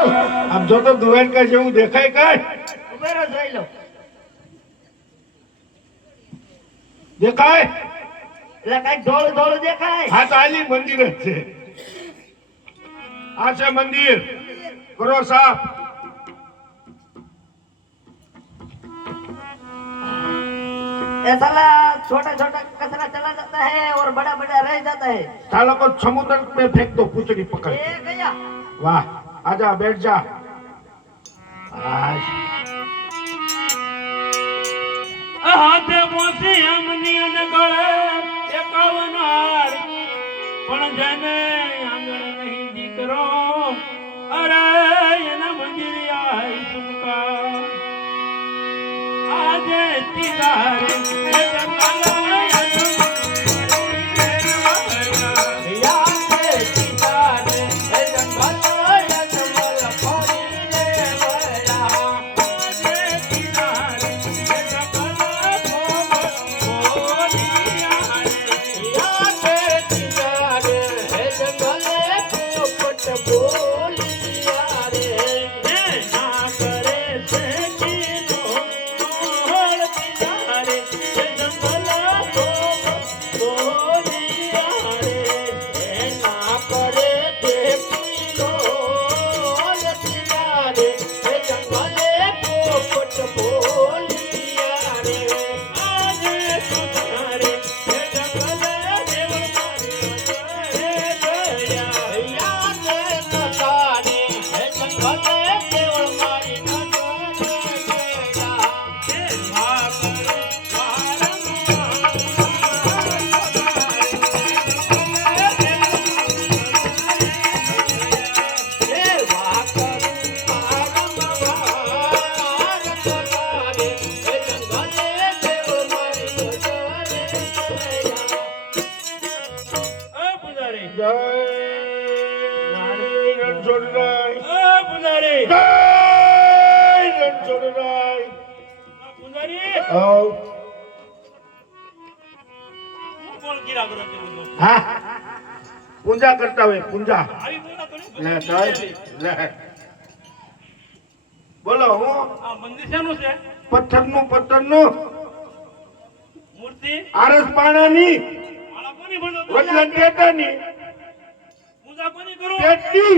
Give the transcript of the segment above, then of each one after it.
આમ જો તો દ્વારકા જેવું દેખાય કાંઈ ઉભેરો જોઈ લો દેખાય એટલે કઈ ધોળું ધોળું દેખાય હા તો આલી મંદિર જ છે આ છે મંદિર કરો સાફ ये साला छोटा छोटा कचरा चला जाता है और बड़ा बड़ा रह जाता है सालों को समुद्र में फेंक दो पूछड़ी पकड़ ये गया वाह आजा बैठ जा आज હાથે મોસી અમની અને ગળે એકાવન હાર પણ જેને આંગણ નહીં દીકરો અરે એના મંદિર આઈ સુમકા આજે તિદારે એ જંગલ પૂજા કરતા હોય પૂજા લે સાહેબ લે બોલો હું આ મંદિર શેનું છે પથ્થરનું મૂર્તિ આરસ પાણાની માળા કોની ભણો વજન ટેટાની પૂજા કોની કરો ટેટી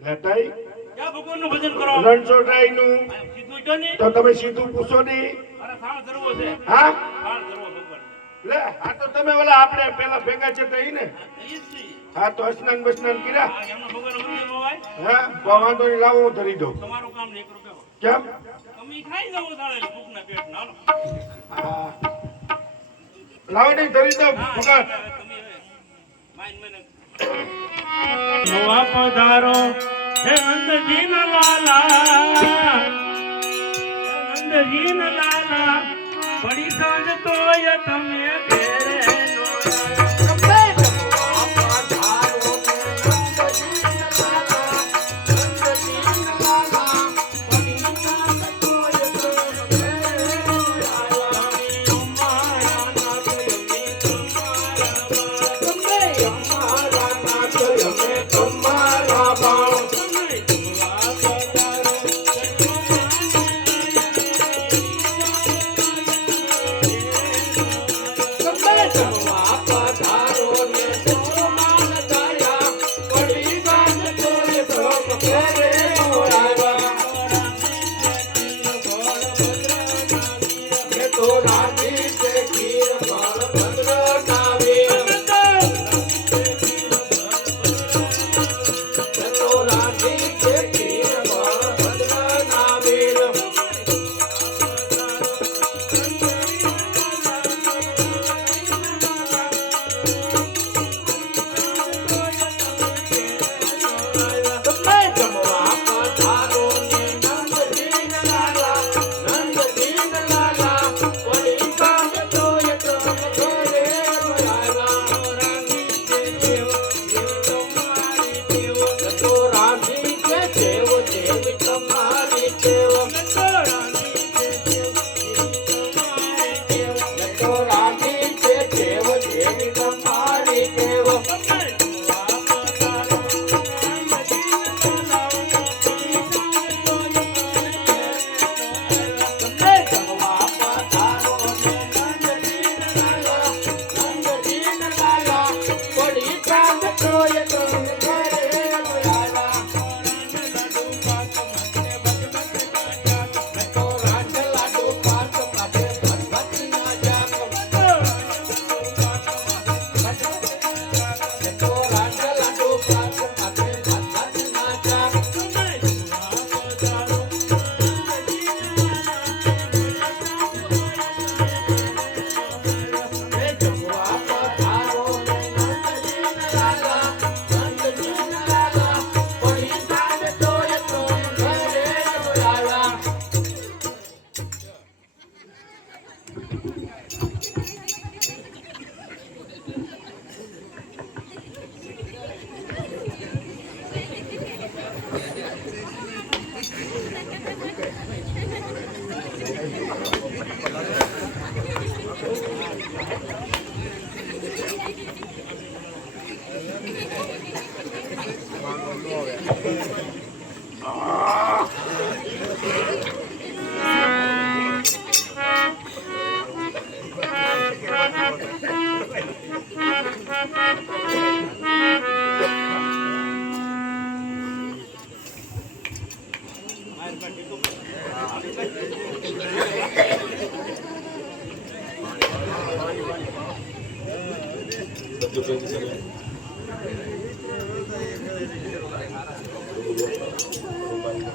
લેતાઈ ક્યાં ભગવાનનું ભજન કરો રણછોડરાયનું સીધું જો ને તો તમે સીધું પૂછો નહીં અરે થાળ ધરવો છે હા થાળ ધરવો ભગવાન લે આ તો તમે ઓલા આપણે પેલા ભેગા છે તો ઈ ને હા તો સ્નાન બસ્નાન કર્યા એમનો ભગવાન મંદિર હોય હા તો વાંધો નહીં લાવો હું ધરી દઉં તમારું કામ ને 1 રૂપિયો કેમ તમે ખાઈ જાવ તાળે ભૂખના પેટ ના હા લાવો નહીં ધરી દઉં ભગા તમે માઈન મને નવા પધારો હે નંદજી ના લાલા નંદજી ના લાલા બડી સાંજ તોય તમે ઘેરે Come on.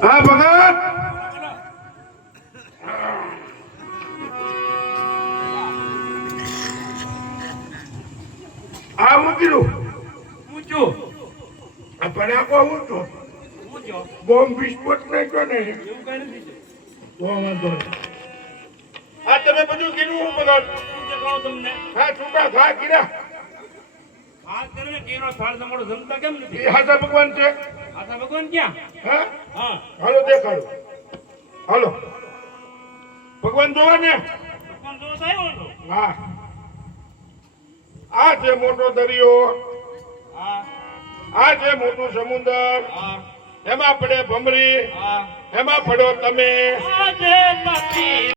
હા ભગત આ મૂક્યું ઊંચું પણ આ બહુ ઊંચો ઊંચો બોમ્બ વિસ્ફોટ નાખ્યો ને એવું કઈ નથી છે. બહુ વાંધો નહીં. આ તમે બધું કીધું હું ભગત શું છે કહો તમને હા છૂટા ઘા કીધા આ કરવે કેરો થાળ તમારો જમતા કેમ નથી એ હાથા ભગવાન છે આતા ભગવાન ક્યાં હા હા હાલો દેખાડો હાલો ભગવાન જોવા ને ભગવાન જોવા તો આવ્યો હતો હા આ છે મોટો દરિયો હા આ છે મોટું સમુદ્ર હા એમાં પડે ભમરી હા એમાં પડો તમે આજે નથી